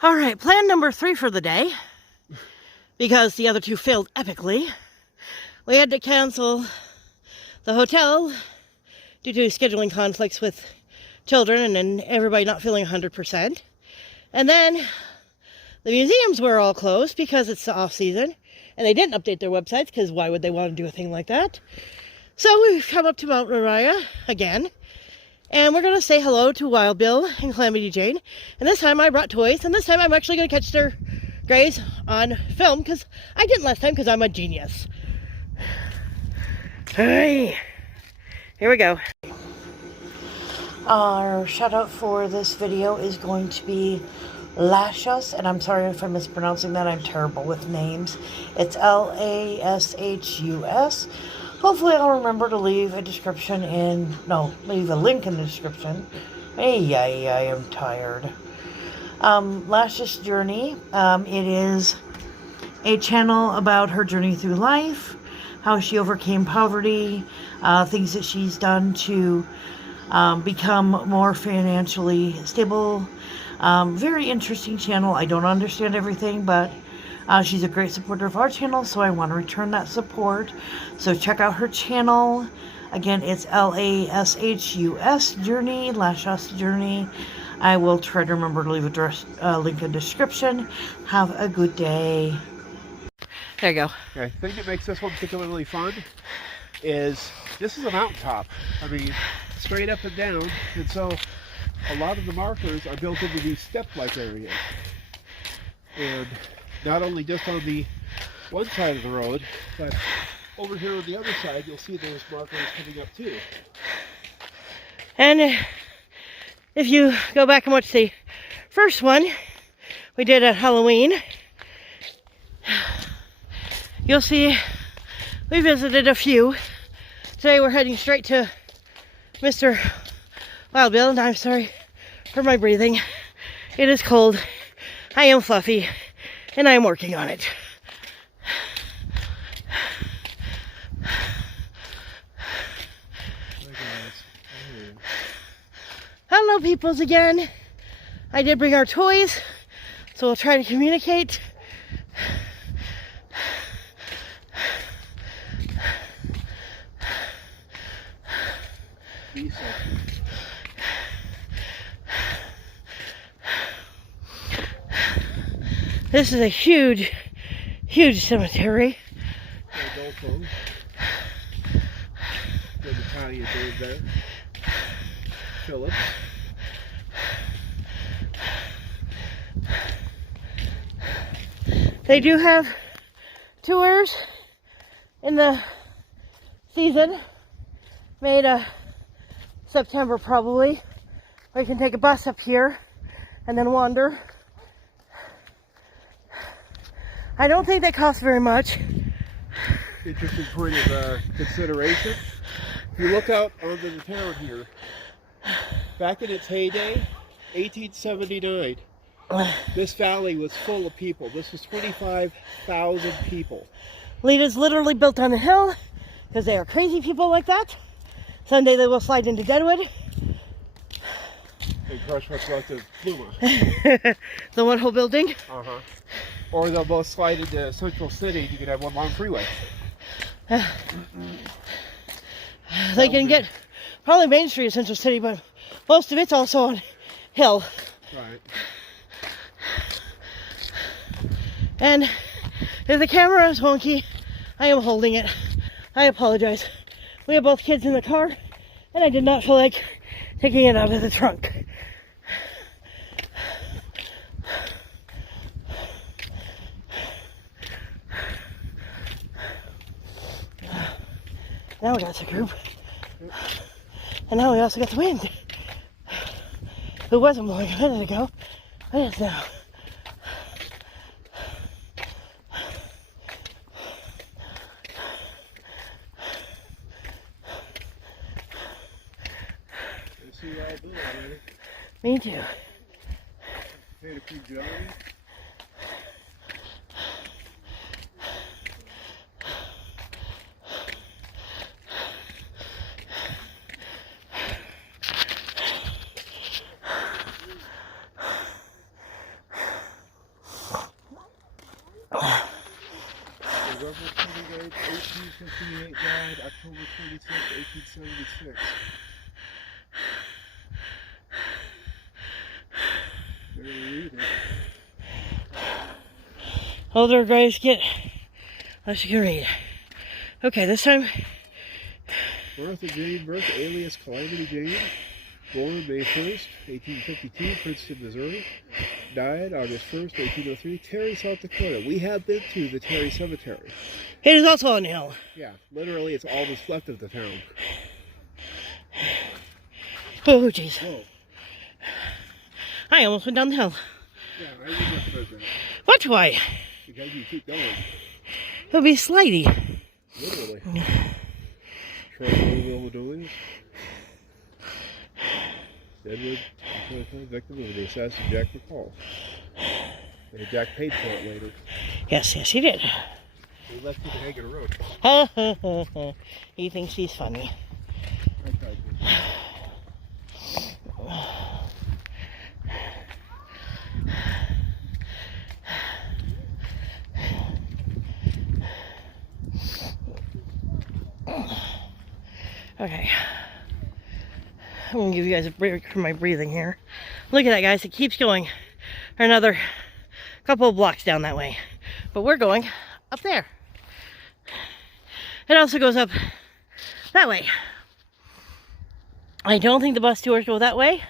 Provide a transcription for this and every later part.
All right, plan number 3 for the day, because the other 2 failed epically. We had to cancel the hotel due to scheduling conflicts with children and everybody not feeling 100%. And then the museums were all closed because it's the off season, and they didn't update their websites because why would they want to do a thing like that? So we've come up to Mt Moriah again, and we're going to say hello to Wild Bill and Calamity Jane. And this time I brought toys, and this time I'm actually going to catch their graves on film, because I didn't last time because I'm a genius. Hey, here we go. Our shout out for this video is going to be Lashus, and I'm sorry if I'm mispronouncing that. I'm terrible with names. It's Lashus. Hopefully I'll remember to leave a description leave a link in the description. Hey, I am tired. Lashus Journey. It is a channel about her journey through life, how she overcame poverty, things that she's done to become more financially stable. Very interesting channel. I don't understand everything, but she's a great supporter of our channel, so I want to return that support. So check out her channel. Again, it's Lashus Journey, Lashus Journey. I will try to remember to leave a link in the description. Have a good day. There you go. Okay, I think it makes this one particularly fun is this is a mountaintop. I mean, straight up and down, and so a lot of the markers are built into these step-like areas. And not only just on the one side of the road, but over here on the other side, you'll see those markers coming up too. And if you go back and watch the first one we did at Halloween, you'll see we visited a few. Today we're heading straight to Mr. Wild Bill, and I'm sorry for my breathing. It is cold. I am fluffy, and I am working on it. Hello, peoples, again. I did bring our toys, so we'll try to communicate. This is a huge, huge cemetery. Good Italian dude there. Phillips. They do have tours in the season, made September probably, where you can take a bus up here and then wander. I don't think they cost very much. Interesting point of consideration. If you look out onto the town here, back in its heyday, 1879, this valley was full of people. This was 25,000 people. Lita's literally built on a hill because they are crazy people like that. Someday they will slide into Deadwood. And crush what's left of Pluma. The one whole building. Uh-huh. Or they'll both slide into Central City and you can have one long freeway. They can get probably Main Street of Central City, but most of it's also on hill. Right. And if the camera is wonky, I am holding it. I apologize. We have both kids in the car, and I did not feel like taking it out of the trunk. Now we got the group. And now we also got the wind. It wasn't blowing a minute ago, but it is now. Me too. November 28th, 1858, died October 26th, 1876. Barely read it. Older guys get less you can read. Okay, this time. Martha Jane Burke, alias Calamity Jane, born May 1st, 1852, Princeton, Missouri. Died August 1st, 1803, Terry, South Dakota. We have been to the Terry Cemetery. It is also on the hill. Yeah, literally it's all that's left of the town. Oh, jeez. Whoa. I almost went down the hill. Yeah, I wouldn't recommend that. What? Why? Because you keep going. It'll be slidey. Literally. Troy Louis. Deadwood, victim of the assassin Jack McCall. And Jack paid for it later. Yes, yes, he did. He left you to hang in a road. He thinks he's funny. I tried to. Okay. I'm going to give you guys a break from my breathing here. Look at that, guys. It keeps going another couple of blocks down that way. But we're going up there. It also goes up that way. I don't think the bus tours go that way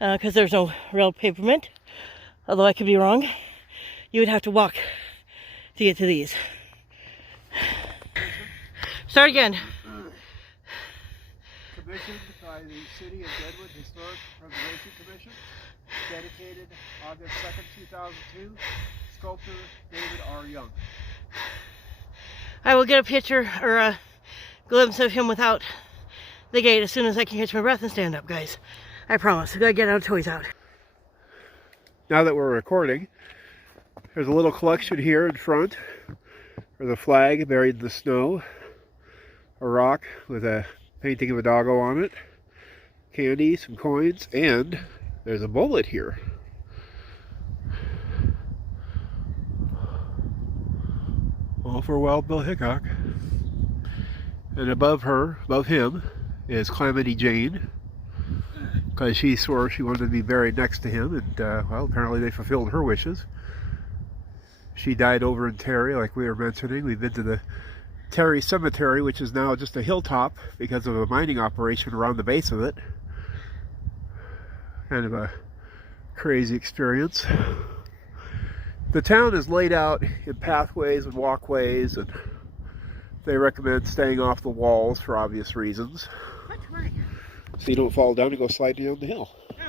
because there's no real pavement. Although I could be wrong. You would have to walk to get to these. Start again. Commissioned by the City of Deadwood Historic Preservation Commission, dedicated August 2nd, 2002, sculptor David R. Young. I will get a picture or a glimpse of him without the gate as soon as I can catch my breath and stand up, guys. I promise. I gotta get our toys out. Now that we're recording, there's a little collection here in front. There's a flag buried in the snow, a rock with a painting of a doggo on it, candy, some coins, and there's a bullet here. All for Wild Bill Hickok. And above him, is Calamity Jane, because she swore she wanted to be buried next to him, and well, apparently they fulfilled her wishes. She died over in Terry, like we were mentioning. We've been to the Terry Cemetery, which is now just a hilltop because of a mining operation around the base of it. Kind of a crazy experience. The town is laid out in pathways and walkways, and they recommend staying off the walls for obvious reasons. What? So you don't fall down and go sliding down the hill. No.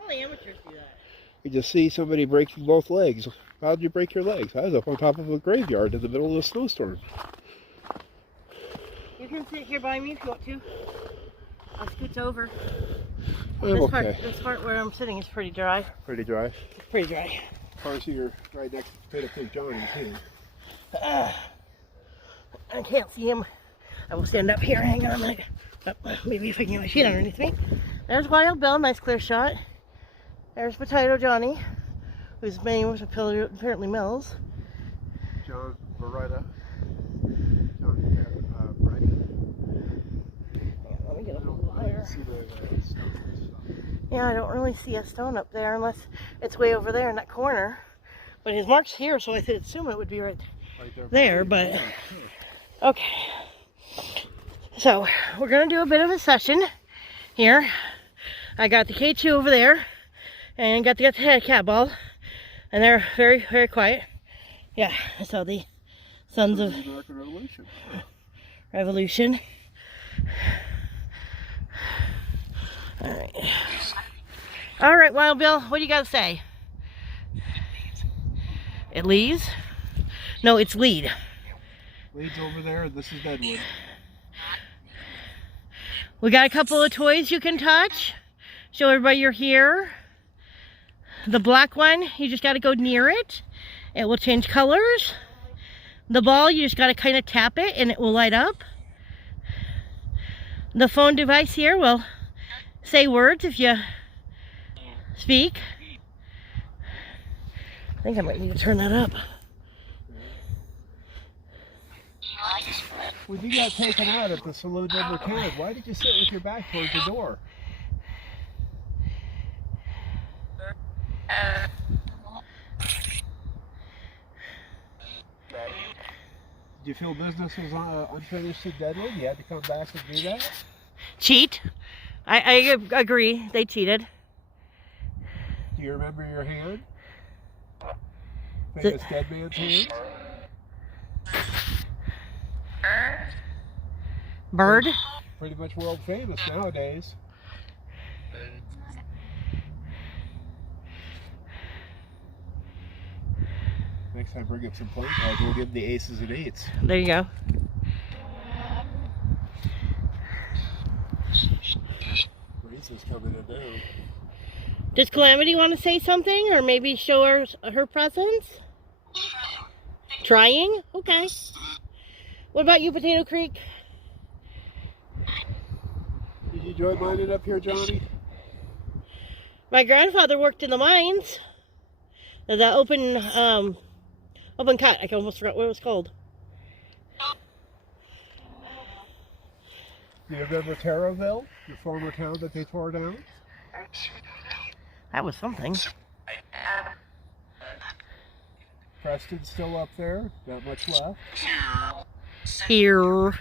Only amateurs do that. You just see somebody breaking both legs. How did you break your legs? I was up on top of a graveyard in the middle of a snowstorm. You can sit here by me if you want to. I'll scoot over. Okay. This part where I'm sitting is pretty dry. Pretty dry. It's pretty dry. Of course, you're right next to Potato Pig Johnny, too. I can't see him. I will stand up here. Hang on a minute. Maybe if I can get my feet underneath me. There's Wild Bill. Nice clear shot. There's Potato Johnny, whose name was apparently Mills. John Beretta. John Beretta. Let me get a little higher. See the stones. Yeah, I don't really see a stone up there unless it's way over there in that corner. But his mark's here, so I assume it would be right there. But okay. So we're gonna do a bit of a session here. I got the K2 over there, and got the cat ball, and they're very, very quiet. Yeah, so the Sons of American Revolution. Revolution. All right, Wild Bill, what do you got to say? It leads? No, it's lead. Leads over there, and this is Deadwood. We got a couple of toys you can touch. Show everybody you're here. The black one, you just got to go near it. It will change colors. The ball, you just got to kind of tap it and it will light up. The phone device here will say words if you speak. I think I might need to turn that up. When you got taken out at the saloon number 10, why did you sit with your back towards the door? Did you feel business was unfinished at Deadwood? You had to come back and do that? Cheat? I agree. They cheated. Do you remember your hand? Famous dead man's hand? Bird? Pretty much world famous nowadays. Next time bring up some playing cards, we'll give them the aces and eights. There you go. Reese's coming in now. Does Calamity want to say something or maybe show her presence? Trying? Okay. What about you, Potato Creek? Did you enjoy mining up here, Johnny? My grandfather worked in the mines. The open cut. I almost forgot what it was called. Do you remember Terraville, the former town that they tore down? That was something. Preston's still up there, not much left. Here.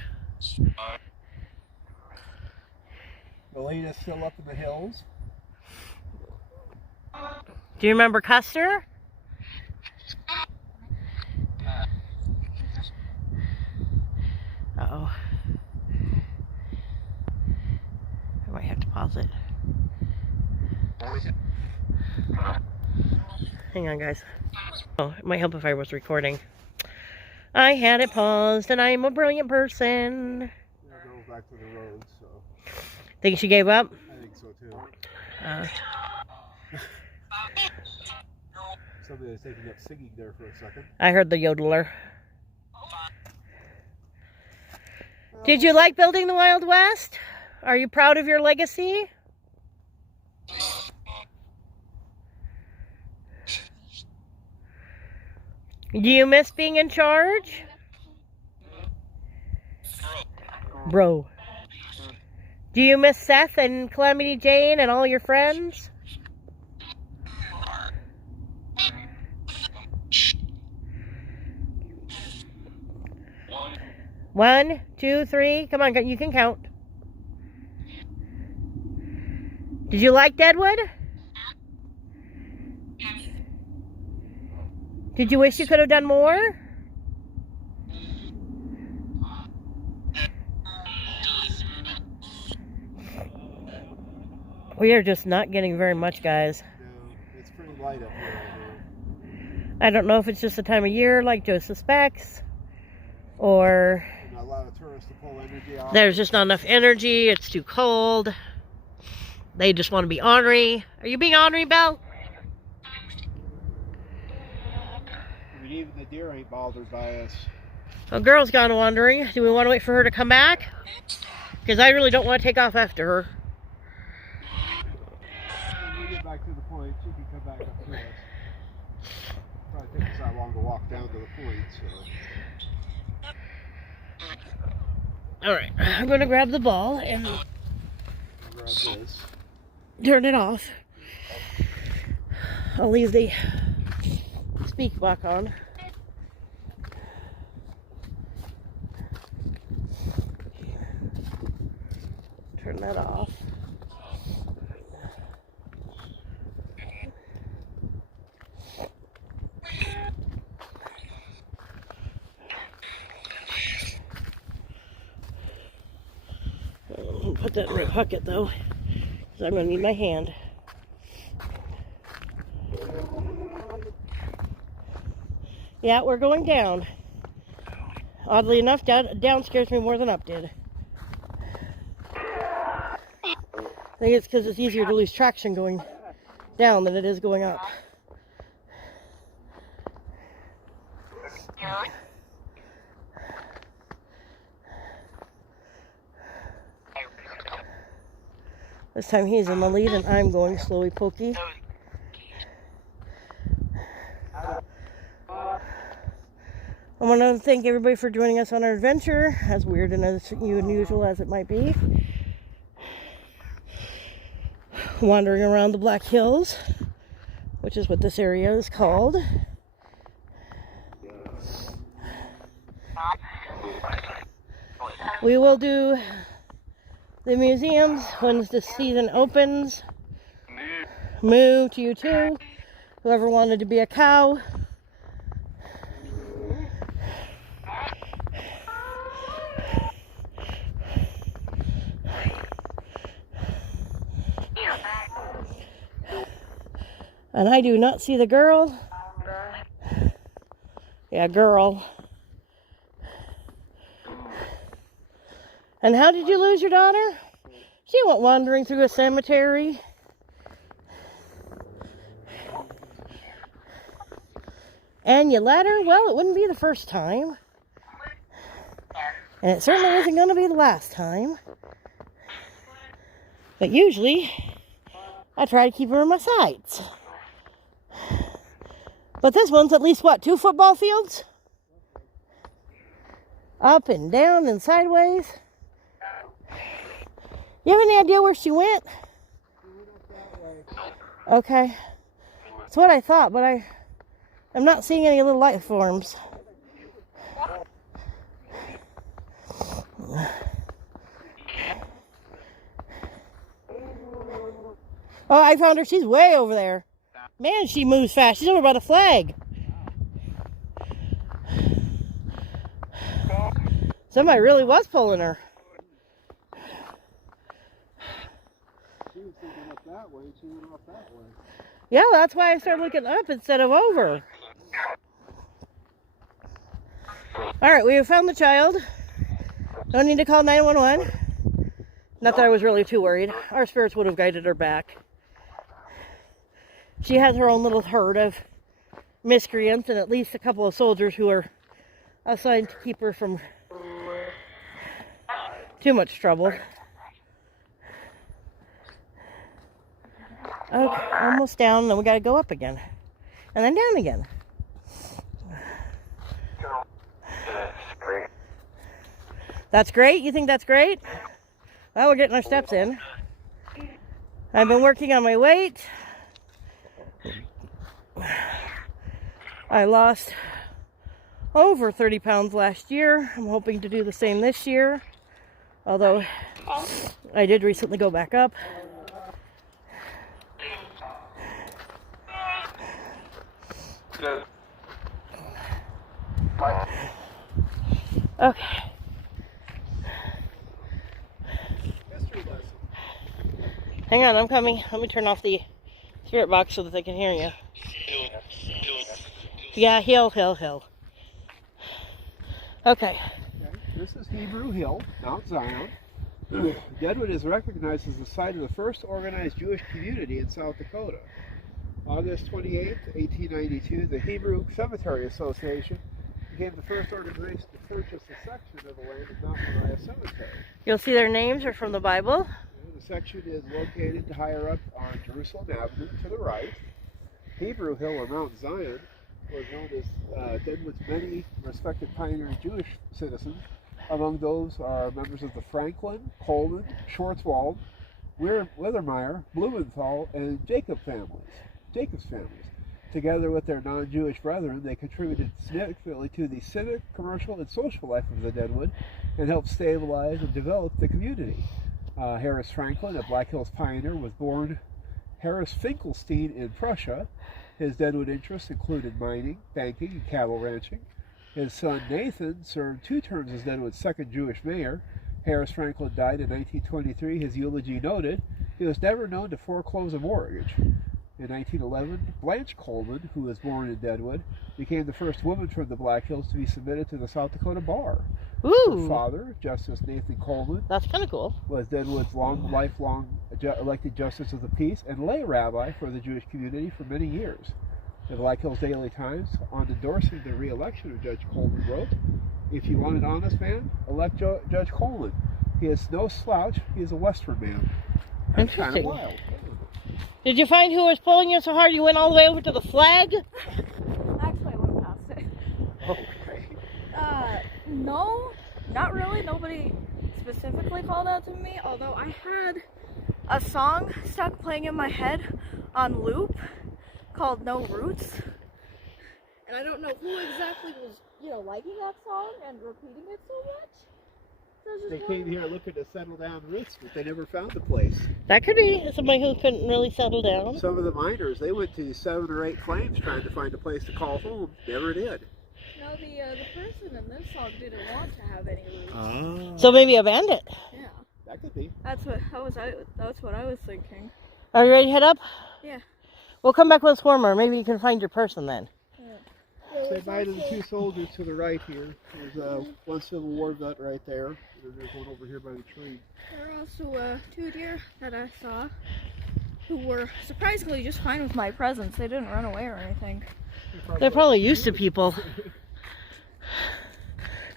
Melina's still up in the hills. Do you remember Custer? Uh-oh. I might have to pause it. Hang on, guys. Oh, it might help if I was recording. I had it paused, and I'm a brilliant person. Yeah, go back to the road, so. Think she gave up? I think so, too. Somebody was taking up singing there for a second. I heard the yodeler. Did you like building the Wild West? Are you proud of your legacy? Do you miss being in charge? Bro. Do you miss Seth and Calamity Jane and all your friends? One, two, three. Come on, you can count. Did you like Deadwood? Did you wish you could have done more? We are just not getting very much, guys. No, it's pretty light up here right I don't know if it's just the time of year, like Joe suspects, or now. Not a lot of tourists to pull energy off. there's just not enough energy. It's too cold. They just want to be ornery. Are you being ornery, Belle? I mean, even the deer ain't bothered by us. A girl's gone wandering. Do we want to wait for her to come back? Because I really don't want to take off after her. When we get back to the point, you can come back up to us. Probably take us that long to walk down to the point, so. Alright, I'm going to grab the ball and I'll grab this. turn it off. I'll leave the speak back on. Turn that off. Put that in my pocket though, because I'm going to need my hand. Yeah, we're going down. Oddly enough, down scares me more than up did. I think it's because it's easier to lose traction going down than it is going up. This time he's in the lead and I'm going slowly pokey. I want to thank everybody for joining us on our adventure, as weird and as unusual as it might be. Wandering around the Black Hills, which is what this area is called. We will do the museums when the season opens. Moo to you too. Whoever wanted to be a cow. And I do not see the girl. Yeah, girl. And how did you lose your daughter? She went wandering through a cemetery. And you let her? Well, it wouldn't be the first time. And it certainly isn't going to be the last time. But usually, I try to keep her in my sights. But this one's at least, what, 2 football fields? Up and down and sideways. You have any idea where she went? Okay. That's what I thought, but I'm not seeing any little light forms. Oh, I found her. She's way over there. Man, she moves fast. She's over by the flag. Somebody really was pulling her. She was thinking up that way. She went off that way. Yeah, that's why I started looking up instead of over. All right, we have found the child. No need to call 911. Not that I was really too worried. Our spirits would have guided her back. She has her own little herd of miscreants and at least a couple of soldiers who are assigned to keep her from too much trouble. Okay, almost down, and then we got to go up again. And then down again. That's great? You think that's great? Well, we're getting our steps in. I've been working on my weight. I lost over 30 pounds last year. I'm hoping to do the same this year. Although I did recently go back up. Okay. Hang on, I'm coming. Let me turn off the spirit box so that they can hear you. Yeah, hill. Okay. This is Hebrew Hill, Mount Zion. Deadwood is recognized as the site of the first organized Jewish community in South Dakota. August 28, 1892, the Hebrew Cemetery Association became the first organization to purchase a section of the land of Mt Moriah Cemetery. You'll see their names are from the Bible. The section is located higher up on Jerusalem Avenue to the right. Hebrew Hill, or Mount Zion, was known as Deadwood's many respected pioneering Jewish citizens. Among those are members of the Franklin, Coleman, Schwartzwald, Withermeyer, Blumenthal, and Jacobs families. Together with their non-Jewish brethren, they contributed significantly to the civic, commercial, and social life of the Deadwood and helped stabilize and develop the community. Harris Franklin, a Black Hills pioneer, was born Harris Finkelstein in Prussia. His Deadwood interests included mining, banking, and cattle ranching. His son Nathan served 2 terms as Deadwood's second Jewish mayor. Harris Franklin died in 1923. His eulogy noted, he was never known to foreclose a mortgage. In 1911, Blanche Coleman, who was born in Deadwood, became the first woman from the Black Hills to be submitted to the South Dakota bar. Ooh. Her father, Justice Nathan Coleman, That's kind of cool. was Deadwood's lifelong elected justice of the peace and lay rabbi for the Jewish community for many years. The Black Hills Daily Times, on endorsing the re-election of Judge Coleman, wrote, "If you want an honest man, elect Judge Coleman. He is no slouch. He is a Western man." That's kind of wild. Did you find who was pulling you so hard you went all the way over to the flag? Actually, I went past it. Okay. No, not really. Nobody specifically called out to me, although I had a song stuck playing in my head on loop called No Roots. And I don't know who exactly was, liking that song and repeating it so much. So They came here looking to settle down roots, but they never found the place. That could be somebody who couldn't really settle down. Some of the miners, they went to 7 or 8 claims trying to find a place to call home. Never did. No, the person in this song didn't want to have any roots. So maybe a bandit. Yeah, That could be. that's what I was thinking. Are you ready to head up? Yeah. We'll come back when it's warmer. Maybe you can find your person then. Say bye to the 2 soldiers to the right here. There's one Civil War vet right there. And then there's one over here by the tree. There are also 2 deer that I saw who were surprisingly just fine with my presence. They didn't run away or anything. They're probably used to people.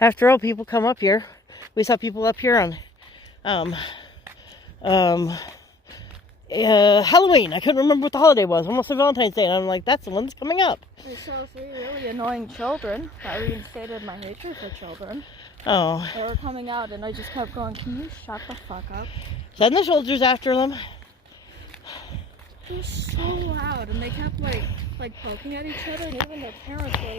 After all, people come up here. We saw people up here on Halloween. I couldn't remember what the holiday was. Almost a Valentine's Day. And I'm like, that's the one that's coming up. I saw 3 really annoying children. I reinstated my hatred for children. Oh. They were coming out and I just kept going, can you shut the fuck up? Send the soldiers after them. It was so loud and they kept like poking at each other, and even their parents were